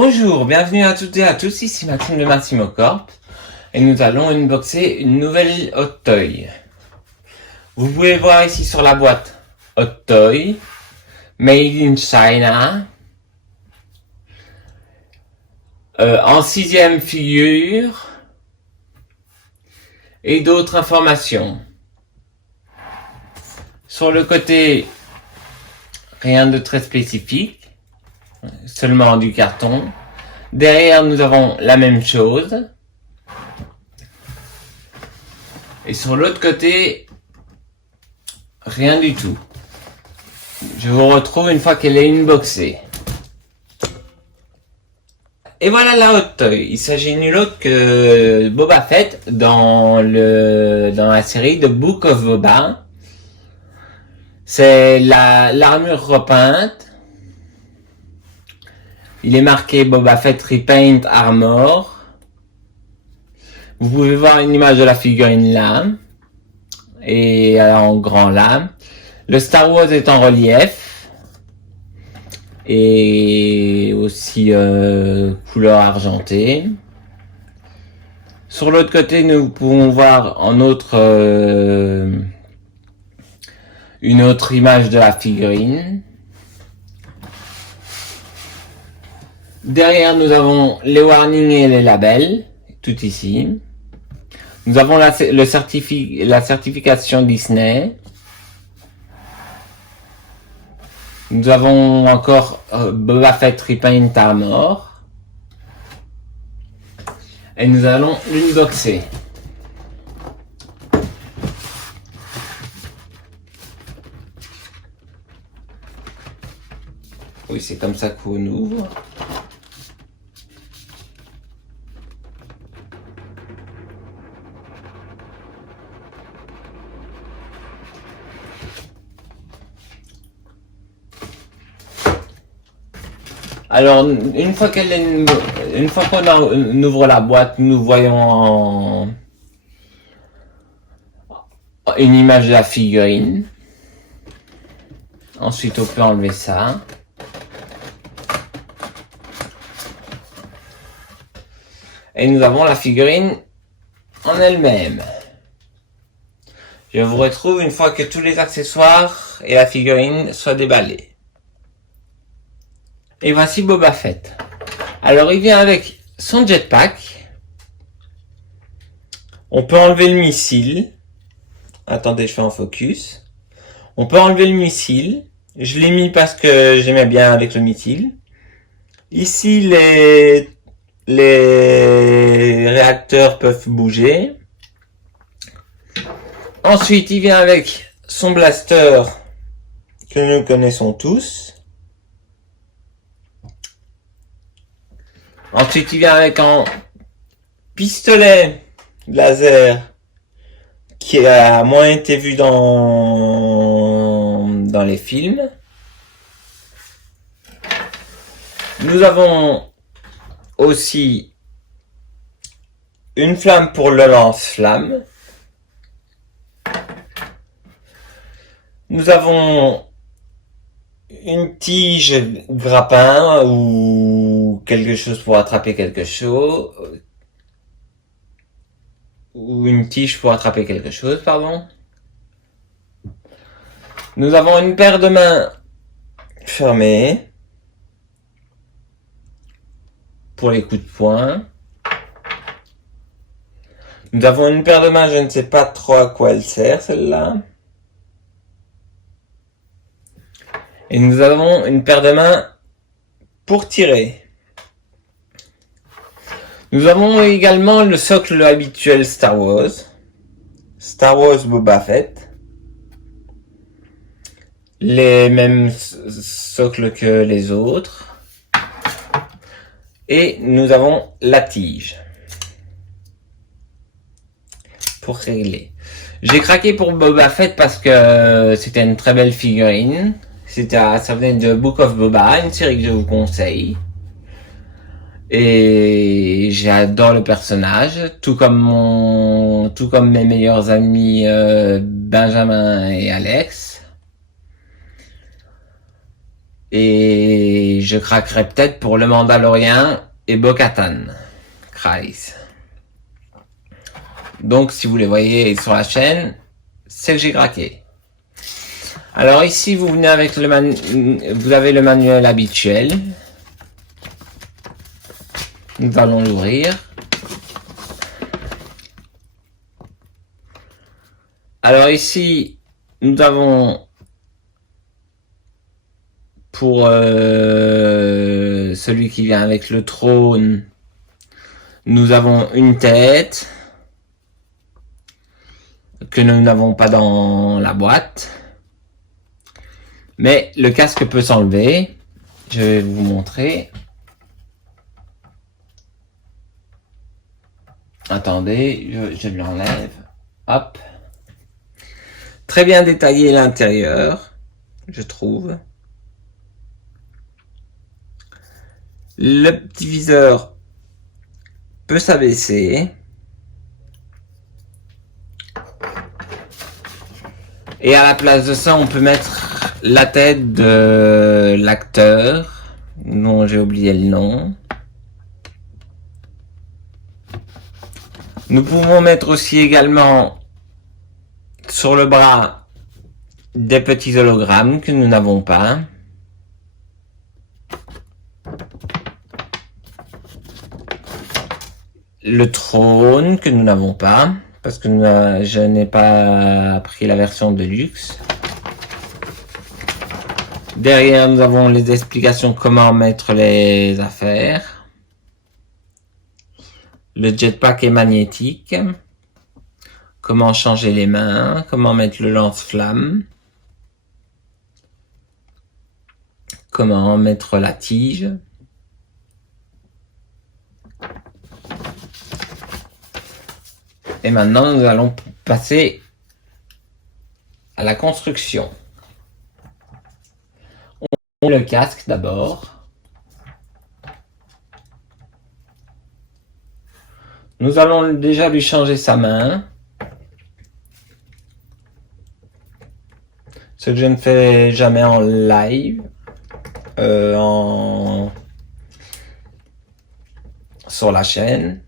Bonjour, bienvenue à toutes et à tous, ici Maxime de Massimo Corp et nous allons unboxer une nouvelle Hot Toy. Vous pouvez voir ici sur la boîte Hot Toy, Made in China, en 6e figure et d'autres informations. Sur le côté, rien de très spécifique, seulement du carton. Derrière, nous avons la même chose. Et sur l'autre côté, rien du tout. Je vous retrouve une fois qu'elle est unboxée. Et voilà la Hot Toy. Il s'agit nul autre que Boba Fett dans la série The Book of Boba. C'est l'armure repeinte. Il est marqué Boba Fett Repaint Armor. Vous pouvez voir une image de la figurine là. Et en grand là. Le Star Wars est en relief. Et aussi couleur argentée. Sur l'autre côté, nous pouvons voir en autre une autre image de la figurine. Derrière, nous avons les warnings et les labels, tout ici. Nous avons la certification Disney. Nous avons encore Boba Fett Repaint Armor. Et nous allons l'unboxer. Oui, c'est comme ça qu'on ouvre. Alors, une fois qu'on ouvre la boîte, nous voyons une image de la figurine. Ensuite, on peut enlever ça. Et nous avons la figurine en elle-même. Je vous retrouve une fois que tous les accessoires et la figurine soient déballés. Et voici Boba Fett. Alors il vient avec son jetpack. On peut enlever le missile. Attendez, je fais en focus. On peut enlever le missile. Je l'ai mis parce que j'aimais bien avec le missile. Ici, les réacteurs peuvent bouger. Ensuite, il vient avec son blaster que nous connaissons tous. Ensuite, il vient avec un pistolet laser qui a moins été vu dans les films. Nous avons aussi une flamme pour le lance-flamme. Nous avons une tige grappin ou quelque chose pour attraper quelque chose. Ou une tige pour attraper quelque chose, pardon. Nous avons une paire de mains fermées pour les coups de poing. Nous avons une paire de mains, je ne sais pas trop à quoi elle sert celle-là. Et nous avons une paire de mains pour tirer. Nous avons également le socle habituel Star Wars. Star Wars Boba Fett. Les mêmes socles que les autres. Et nous avons la tige. Pour régler. J'ai craqué pour Boba Fett parce que c'était une très belle figurine. Ça venait de Book of Boba, une série que je vous conseille. Et j'adore le personnage, tout comme mes meilleurs amis Benjamin et Alex. Et je craquerai peut-être pour le Mandalorian et Bo-Katan. Kryze. Donc si vous les voyez sur la chaîne, c'est que j'ai craqué. Alors ici vous venez avec vous avez le manuel habituel. Nous allons l'ouvrir. Alors ici nous avons pour celui qui vient avec le trône, nous avons une tête que nous n'avons pas dans la boîte. Mais le casque peut s'enlever. Je vais vous montrer. Attendez, je l'enlève. Hop. Très bien détaillé l'intérieur, je trouve. Le petit viseur peut s'abaisser. Et à la place de ça, on peut mettre la tête de l'acteur, dont j'ai oublié le nom. Nous pouvons mettre aussi également sur le bras des petits hologrammes que nous n'avons pas. Le trône que nous n'avons pas, parce que je n'ai pas pris la version de luxe. Derrière, nous avons les explications comment mettre les affaires. Le jetpack est magnétique. Comment changer les mains, comment mettre le lance-flamme. Comment mettre la tige. Et maintenant, nous allons passer à la construction. On met le casque d'abord. Nous allons déjà lui changer sa main. Ce que je ne fais jamais en live. Sur la chaîne.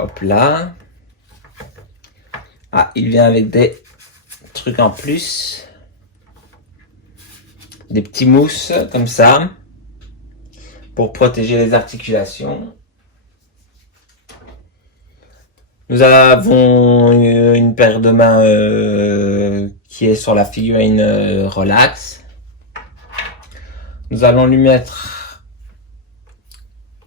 Hop là. Ah, il vient avec des trucs en plus. Des petits mousses comme ça. Pour protéger les articulations. Nous avons une paire de mains qui est sur la figurine relax. Nous allons lui mettre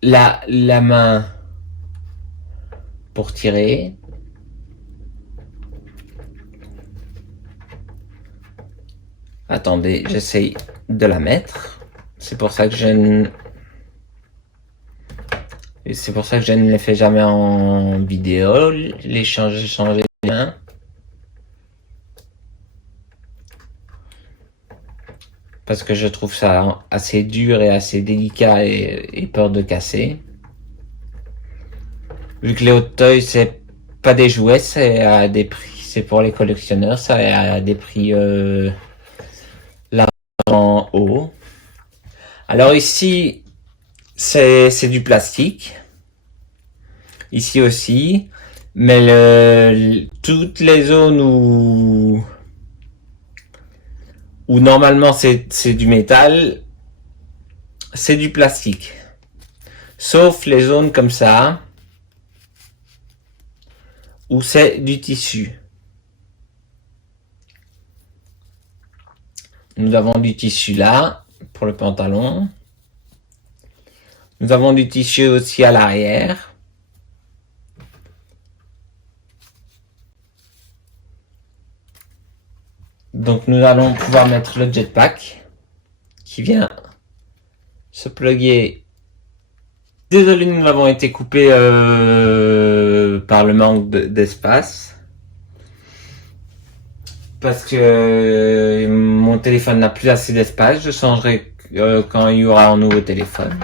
la main pour tirer. Attendez, j'essaye de la mettre. C'est pour ça que je ne les fais jamais en vidéo, les changer les mains. Parce que je trouve ça assez dur et assez délicat et peur de casser. Vu que les Hot Toys, c'est pas des jouets, c'est à des prix, c'est pour les collectionneurs, ça est à des prix là en haut. Alors ici, c'est du plastique. Ici aussi. Mais toutes les zones où normalement c'est du métal, c'est du plastique. Sauf les zones comme ça, où c'est du tissu. Nous avons du tissu là, pour le pantalon. Nous avons du tissu aussi à l'arrière. Donc nous allons pouvoir mettre le jetpack qui vient se plugger. Désolé, nous avons été coupés par le manque d'espace. Parce que mon téléphone n'a plus assez d'espace. Je changerai quand il y aura un nouveau téléphone.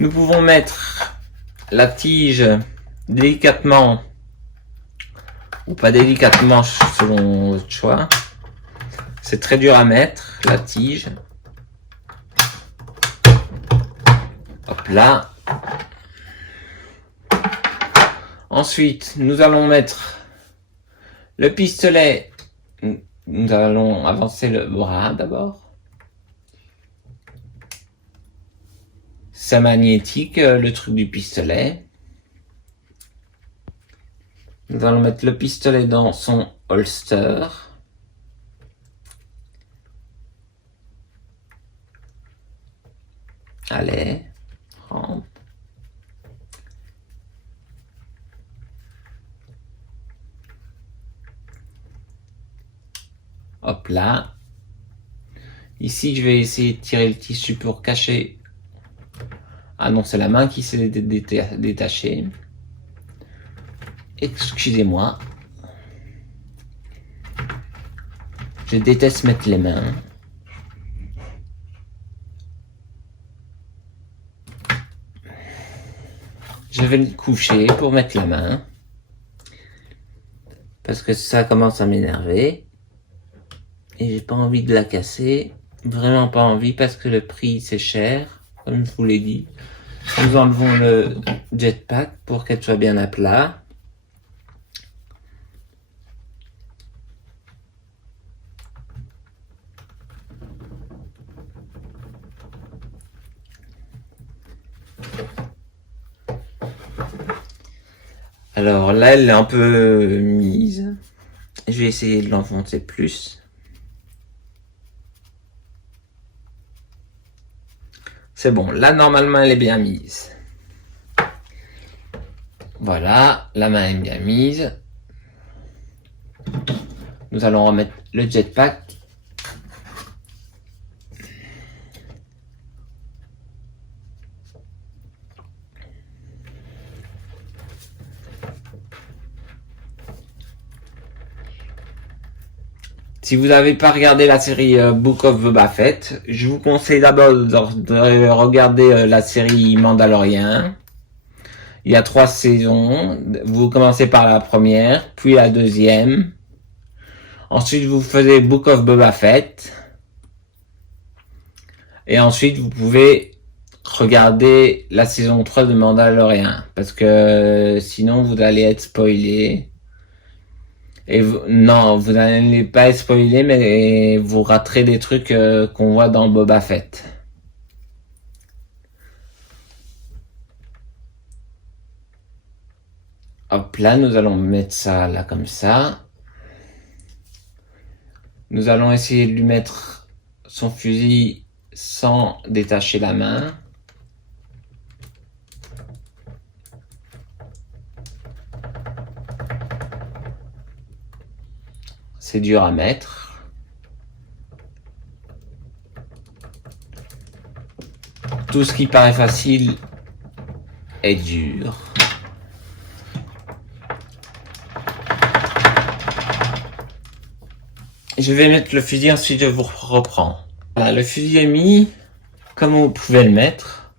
Nous pouvons mettre la tige délicatement ou pas délicatement selon votre choix. C'est très dur à mettre. la tige. Hop là. Ensuite, nous allons mettre le pistolet. Nous allons avancer le bras d'abord. C'est magnétique, le truc du pistolet. Nous allons mettre le pistolet dans son holster. Allez, rentre. Hop là. Ici, je vais essayer de tirer le tissu pour cacher. Ah non, c'est la main qui s'est détachée. Excusez-moi. Je déteste mettre les mains. Je vais le coucher pour mettre la main. Parce que ça commence à m'énerver. Et j'ai pas envie de la casser. Vraiment pas envie parce que le prix c'est cher. Comme je vous l'ai dit. Nous enlevons le jetpack pour qu'elle soit bien à plat. Alors là, elle est un peu mise. Je vais essayer de l'enfoncer plus. C'est bon, là normalement elle est bien mise. Voilà, la main est bien mise. Nous allons remettre le jetpack. Si vous n'avez pas regardé la série Book of Boba Fett, je vous conseille d'abord de regarder la série Mandalorian. Il y a 3 saisons. Vous commencez par la première, puis la deuxième. Ensuite, vous faisiez Book of Boba Fett. Et ensuite, vous pouvez regarder la saison 3 de Mandalorian. Parce que sinon, vous allez être spoilé. Et non, vous n'allez pas être spoilé, mais vous raterez des trucs qu'on voit dans Boba Fett. Hop là, nous allons mettre ça là comme ça. Nous allons essayer de lui mettre son fusil sans détacher la main. C'est dur à mettre. Tout ce qui paraît facile est dur. Je vais mettre le fusil, ensuite je vous reprends. Voilà, le fusil est mis comme vous pouvez le mettre.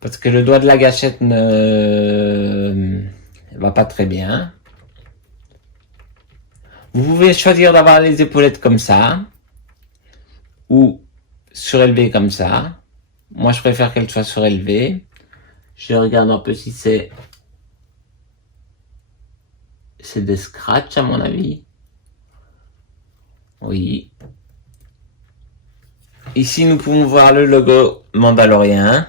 Parce que le doigt de la gâchette ne va pas très bien. Vous pouvez choisir d'avoir les épaulettes comme ça. Ou surélevées comme ça. Moi je préfère qu'elles soient surélevées. Je regarde un peu si c'est des scratchs à mon avis. Oui. Ici, nous pouvons voir le logo Mandalorian.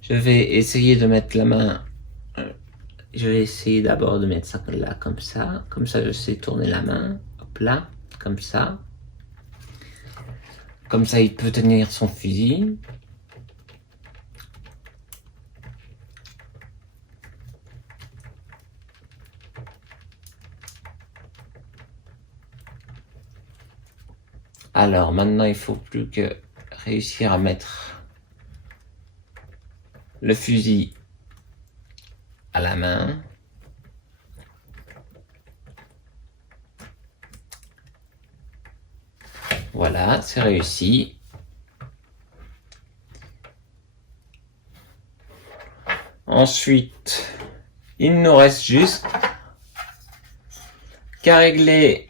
Je vais essayer de mettre la main. Je vais essayer d'abord de mettre ça là, comme ça. Comme ça, je sais tourner la main. Hop là, comme ça. Comme ça, il peut tenir son fusil. Alors, maintenant, il faut plus que réussir à mettre le fusil à la main. Voilà, c'est réussi. Ensuite, il nous reste juste qu'à régler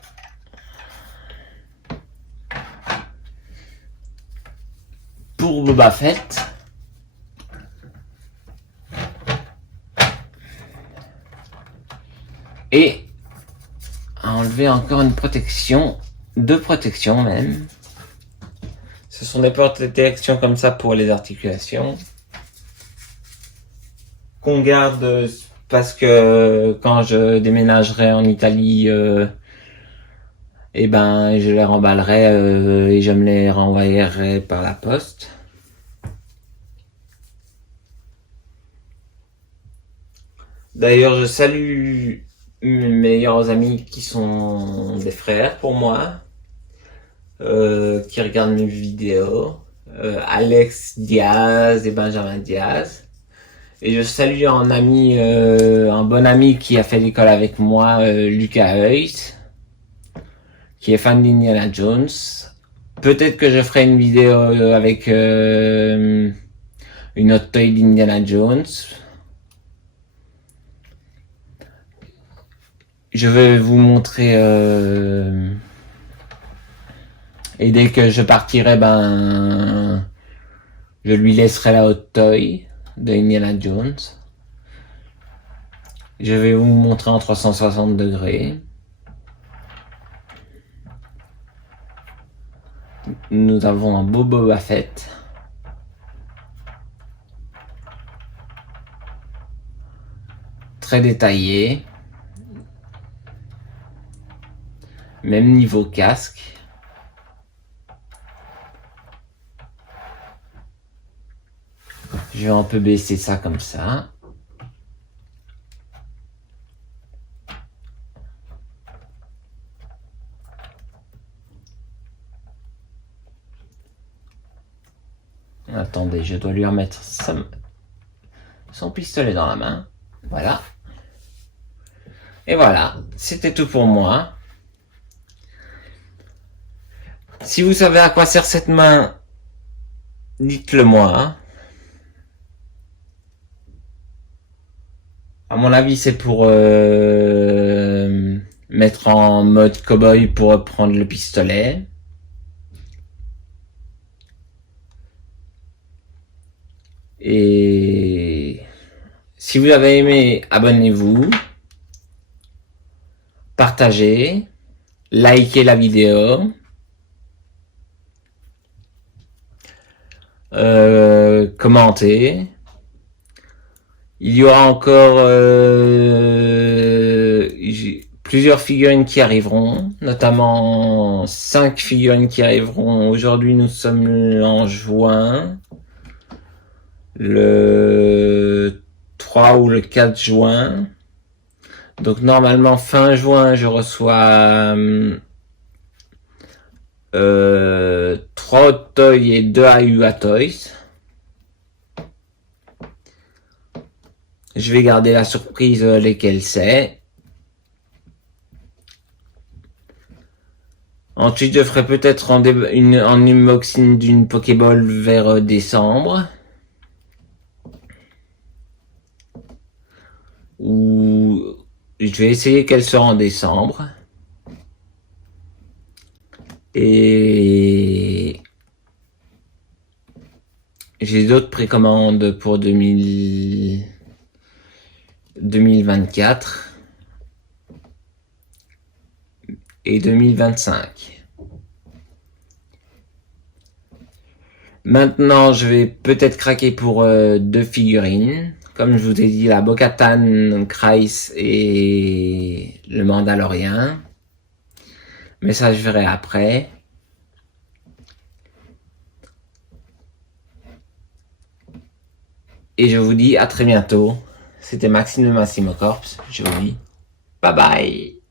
pour Boba Fett. Et à enlever encore une protection, 2 protections même. Ce sont des protections comme ça pour les articulations. Qu'on garde parce que quand je déménagerai en Italie, eh ben je les remballerai et je me les renvoyerai par la poste. D'ailleurs, je salue mes meilleurs amis qui sont des frères pour moi, qui regardent mes vidéos, Alex Diaz et Benjamin Diaz. Et je salue un ami, un bon ami qui a fait l'école avec moi, Lucas Heus, qui est fan d'Indiana Jones. Peut-être que je ferai une vidéo avec une autre toy d'Indiana Jones. Je vais vous montrer et dès que je partirai, ben je lui laisserai la hot toy de Indiana Jones. Je vais vous montrer en 360 degrés. Nous avons un beau Boba Fett. Très détaillé. Même niveau casque. Je vais un peu baisser ça comme ça. Attendez, je dois lui remettre son pistolet dans la main. Voilà. Et voilà, c'était tout pour moi. Si vous savez à quoi sert cette main, dites-le moi. À mon avis, c'est pour mettre en mode cow-boy pour prendre le pistolet. Et si vous avez aimé, abonnez-vous, partagez, likez la vidéo, commentez. Il y aura encore plusieurs figurines qui arriveront, notamment 5 figurines qui arriveront. Aujourd'hui, nous sommes en juin, le 3 ou le 4 juin. Donc normalement, fin juin, je reçois 3 Hot Toys et 2 AUA Toys. Je vais garder la surprise lesquels c'est. Ensuite, je ferai peut-être en unboxing d'une Pokéball vers décembre. Ou je vais essayer qu'elle sort en décembre. Et j'ai d'autres précommandes pour 2024 et 2025. Maintenant, je vais peut-être craquer pour 2 figurines. Comme je vous ai dit, la Bo-Katan, Kryze et le Mandalorien. Mais ça, je verrai après. Et je vous dis à très bientôt. C'était Maxime de Massimo Corps. Je vous dis bye bye.